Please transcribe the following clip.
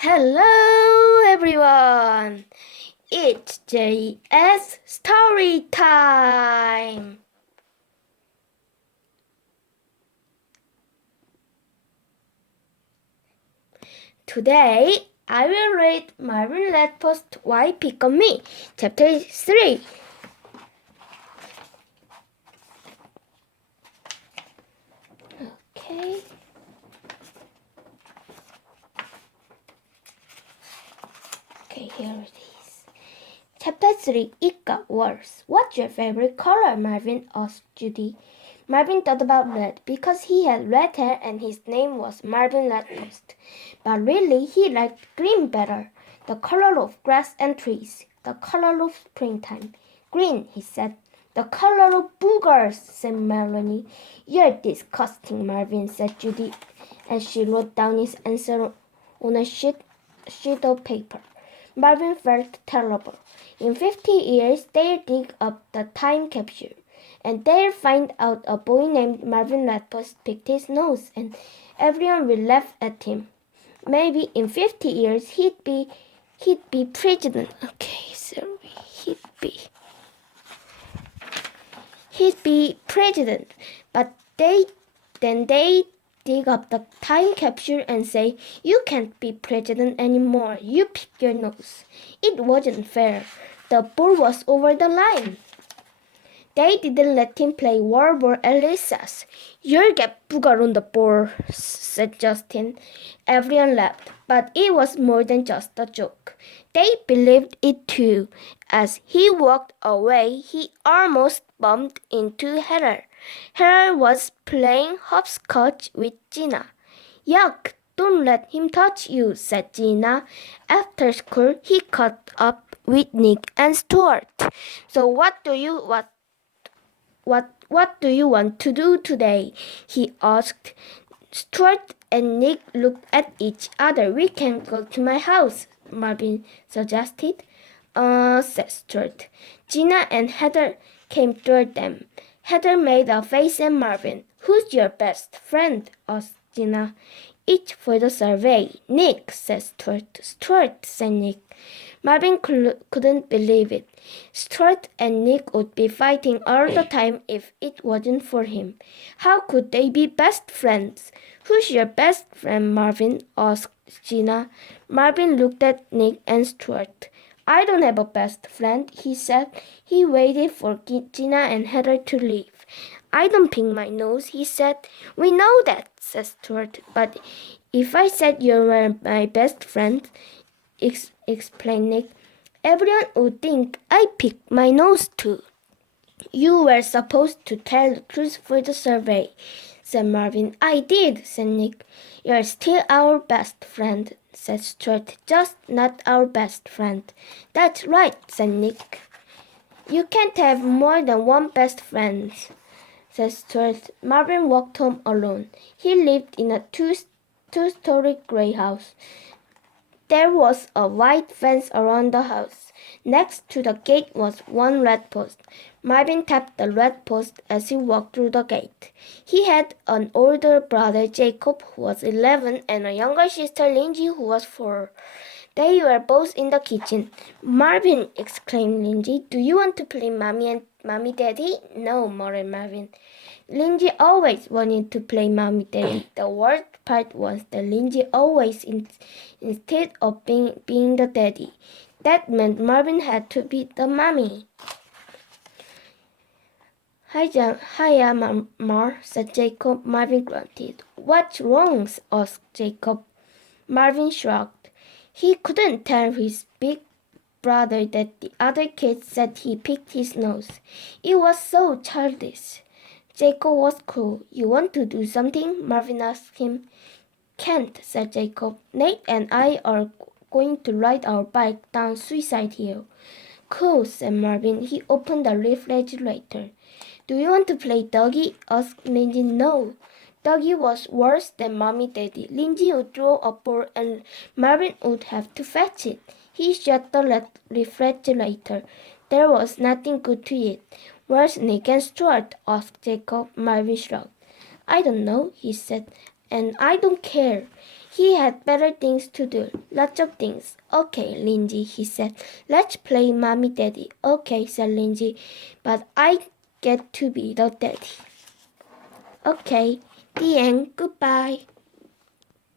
Hello everyone! It's JS story time! Today I will read Marvin redpost Why Pick on Me, Chapter 3. Okay. Okay, here it is. Chapter 3. It got worse. What's your favorite color, Marvin? Asked Judy. Marvin thought about red because he had red hair and his name was Marvin Redpost. But really, he liked green better. The color of grass and trees. The color of springtime. Green, he said. The color of boogers, said Melanie. You're disgusting, Marvin, said Judy, as she wrote down his answer on a sheet of paper. Marvin felt terrible. In 50 years, they'll dig up the time capsule, and they'll find out a boy named Marvin Redpost picked his nose, and everyone will laugh at him. Maybe in 50 years he'd be president. Okay, sorry, he'd be president. But then they dig up the time capsule and say, you can't be president anymore. You pick your nose. It wasn't fair. The ball was over the line. They didn't let him play World War at recess. You'll get booger on the ball, said Justin. Everyone laughed, but it was more than just a joke. They believed it too. As he walked away, he almost bumped into Heather. Heather was playing hopscotch with Gina. Yuck! Don't let him touch you, said Gina. After school, he caught up with Nick and Stuart. So what do you want to do today? He asked. Stuart and Nick looked at each other. We can go to my house, Marvin suggested. Said Stuart. Gina and Heather came toward them. Heather made a face at Marvin. Who's your best friend? Asked Gina. Each for the survey. Nick, said Stuart. Stuart, said Nick. Marvin couldn't believe it. Stuart and Nick would be fighting all the time if it wasn't for him. How could they be best friends? Who's your best friend, Marvin? Asked Gina. Marvin looked at Nick and Stuart. I don't have a best friend, he said. He waited for Gina and Heather to leave. I don't pick my nose, he said. We know that, said Stuart. But if I said you were my best friend, explained Nick, everyone would think I picked my nose too. You were supposed to tell the truth for the survey, said Marvin. I did, said Nick. You're still our best friend, said Stuart. Just not our best friend. That's right, said Nick. You can't have more than one best friend, said Stuart. Marvin walked home alone. He lived in a two-story gray house. There was a white fence around the house. Next to the gate was one red post. Marvin tapped the red post as he walked through the gate. He had an older brother, Jacob, who was 11, and a younger sister, Lindsay, who was 4. They were both in the kitchen. Marvin, exclaimed Lindsay, do you want to play Mommy Daddy? No, murmured Marvin. Lindsay always wanted to play Mommy Daddy. The worst part was that Lindsay always instead of being the daddy. That meant Marvin had to be the mommy. Hiya, Mar, said Jacob. Marvin grunted. What's wrong? Asked Jacob. Marvin shrugged. He couldn't tell his big brother that the other kids said he picked his nose. It was so childish. Jacob was cool. You want to do something? Marvin asked him. Can't, said Jacob. Nate and I are going to ride our bike down Suicide Hill. Cool, said Marvin. He opened the refrigerator. Do you want to play doggy? Asked Lindsay. No. Doggy was worse than Mommy Daddy. Lindsay would throw a ball and Marvin would have to fetch it. He shut the refrigerator. There was nothing good to eat. Where's Nick and Stuart? Asked Jacob. Marvin shrugged. I don't know, he said, and I don't care. He had better things to do, lots of things. Okay, Lindsay, he said. Let's play Mommy Daddy. Okay, said Lindsay, but I get to be the daddy. Okay, the end. Goodbye.